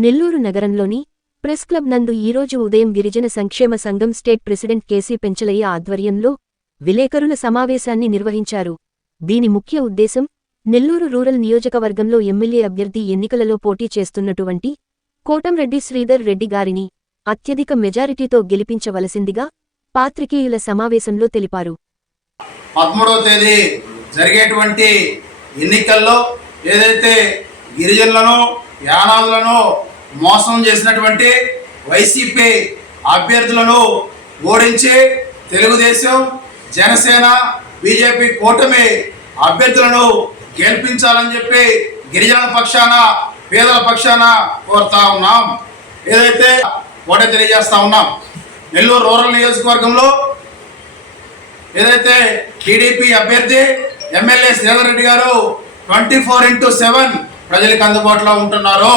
నెల్లూరు నగరంలోని press club నందు ఈరోజు ఉదయం గిరిజన సంక్షేమ సంఘం స్టేట్ ప్రెసిడెంట్ కేసీ పెంచలయ్య ఆధ్వర్యంలో విలేకరుల సమావేశాన్ని నిర్వహించారు. దీని ముఖ్య ఉద్దేశం నెల్లూరు రూరల్ నియోజకవర్గంలో ఎమ్మెల్యే అభ్యర్థి ఎన్నికలలో పోటీ చేస్తున్నటువంటి కోటంరెడ్డి శ్రీధర్ రెడ్డి గారిని అత్యధిక మెజారిటీతో గెలిపించవలసిందిగా పాత్రికేయుల సమావేశంలో తెలిపారు. పదమూడవ తేదీ జరిగేటువంటి ఎన్నికల్లో ఏదైతే గిరిజనులను యానాదులను మోసం చేసినటువంటి వైసీపీ అభ్యర్థులను ఓడించి తెలుగుదేశం జనసేన బీజేపీ కూటమి అభ్యర్థులను గెలిపించాలని చెప్పి గిరిజనుల పక్షాన పేదల పక్షాన కోరుతా ఉన్నాం. ఏదైతే ఓటే తెలియజేస్తా ఉన్నాం నెల్లూరు రూరల్ నియోజకవర్గంలో ఏదైతే టీడీపీ అభ్యర్థి ఎమ్మెల్యే శ్రీధర్ రెడ్డి గారు ట్వంటీ ఫోర్ ఇంటూ సెవెన్ ప్రజలకు అందుబాటులో ఉంటున్నారో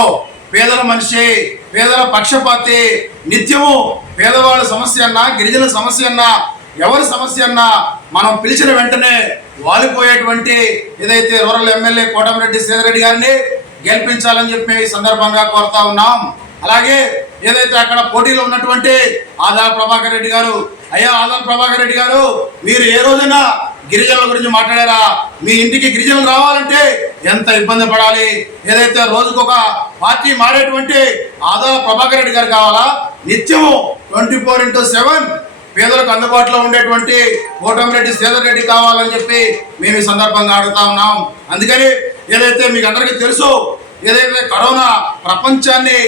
పేదల మనిషి పేదల పక్షపాతి నిత్యము పేదవాళ్ళ సమస్య అన్నా గిరిజన సమస్య అన్నా ఎవరి సమస్య అన్నా మనం పిలిచిన వెంటనే వాలిపోయేటువంటి ఏదైతే రూరల్ ఎమ్మెల్యే కోటమిరెడ్డి సేదరెడ్డి గారిని గెలిపించాలని చెప్పి ఈ సందర్భంగా కోరుతా ఉన్నాం. అలాగే ఏదైతే అక్కడ పోటీలో ఉన్నటువంటి ఆదాల ప్రభాకర్ రెడ్డి గారు అయ్యా ఆదాల ప్రభాకర్ రెడ్డి గారు మీరు ఏ రోజైనా గిరిజనుల గురించి మాట్లాడారా? మీ ఇంటికి గిరిజనులు రావాలంటే ఎంత ఇబ్బంది పడాలి? ఏదైతే రోజుకొక పార్టీ మారేటువంటి ఆదాల ప్రభాకర్ రెడ్డి గారు కావాలా? నిత్యము ట్వంటీ ఫోర్ ఇంటూ సెవెన్ పేదలకు అందుబాటులో ఉండేటువంటి కోటమిరెడ్డి శ్రీధర్ రెడ్డి కావాలని చెప్పి మేము ఈ సందర్భంగా అడుగుతా ఉన్నాం. అందుకని ఏదైతే మీకు అందరికీ తెలుసు ఏదైతే కరోనా ప్రపంచాన్ని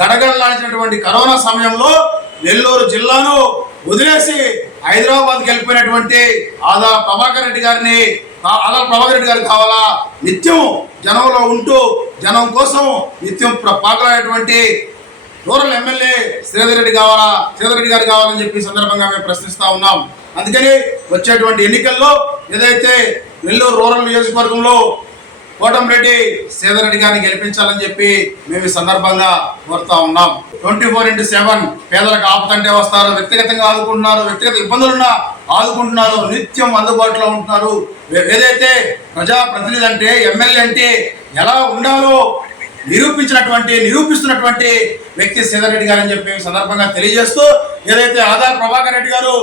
గడగడలాడినటువంటి కరోనా సమయంలో నెల్లూరు జిల్లాను వదిలేసి హైదరాబాద్కి వెళ్ళిపోయినటువంటి ఆదా ప్రభాకర్ రెడ్డి గారిని ఆ- ఆదా ప్రభాకర్ రెడ్డి గారు కావాలా? నిత్యం జనంలో ఉంటూ జనం కోసం నిత్యం పాకలాడేటువంటి రూరల్ ఎమ్మెల్యే శ్రీధర్ రెడ్డి కావాలా? శ్రీధర్ రెడ్డి గారు కావాలని చెప్పి సందర్భంగా మేము ప్రశ్నిస్తూ ఉన్నాం. అందుకని వచ్చేటువంటి ఎన్నికల్లో ఏదైతే నెల్లూరు రూరల్ నియోజకవర్గంలో కోటంరెడ్డి శ్రీధర్ గారిని గెలిపించాలని చెప్పి మేము ఈ సందర్భంగా కోరుతా ఉన్నాం. ట్వంటీ ఫోర్ ఇంటూ సెవెన్ పేదలకు ఆపుతంటే వస్తారు. వ్యక్తిగతంగా ఆదుకుంటున్నారు. వ్యక్తిగత ఇబ్బందులున్నా ఆదుకుంటున్నారు. నిత్యం అందుబాటులో ఉంటున్నారు. ఏదైతే ఏదైతే ప్రజాప్రతినిధి అంటే ఎమ్మెల్యే అంటే ఎలా ఉండాలో నిరూపించినటువంటి నిరూపిస్తున్నటువంటి వ్యక్తి శ్రీధర్ రెడ్డి గారు అని చెప్పి సందర్భంగా తెలియజేస్తూ ఏదైతే ఆధార్ ప్రభాకర్ రెడ్డి గారు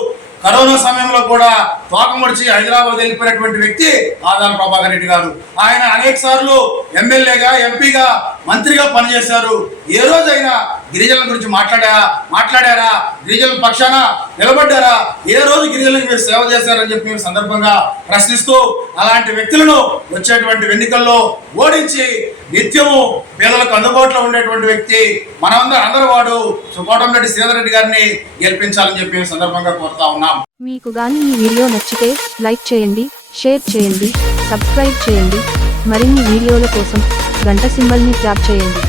కరోనా సమయంలో కూడా తోకముడిచి హైదరాబాద్ వెళ్ళిపోయినటువంటి వ్యక్తి ఆదాల ప్రభాకర్ రెడ్డి గారు. ఆయన అనేక సార్లు ఎమ్మెల్యేగా ఎంపీగా మంత్రిగా పనిచేశారు. ఏ రోజైనా గిరిజనుల గురించి మాట్లాడారా మాట్లాడారా? గిరిజనుల పక్షాన నిలబడ్డారా? ఏ రోజు గిరిజనులకు మీరు సేవ చేశారని చెప్పి మేము సందర్భంగా ప్రశ్నిస్తూ అలాంటి వ్యక్తులను వచ్చేటువంటి ఎన్నికల్లో ఓడించి నిత్యము పేదలకు అందుబాటులో ఉండేటువంటి వ్యక్తి మనమందరం అందరూ వాడు సుకోటంరెడ్డి శ్రీధర్ రెడ్డి గారిని గెలిపించాలని చెప్పి సందర్భంగా కోరుతా ఉన్నాం. మీకు గాని ఈ వీడియో నచ్చితే లైక్ చేయండి షేర్ చేయండి సబ్స్క్రైబ్ చేయండి. మరిన్ని వీడియోల కోసం గంట సింబల్ని ట్యాప్ చేయండి.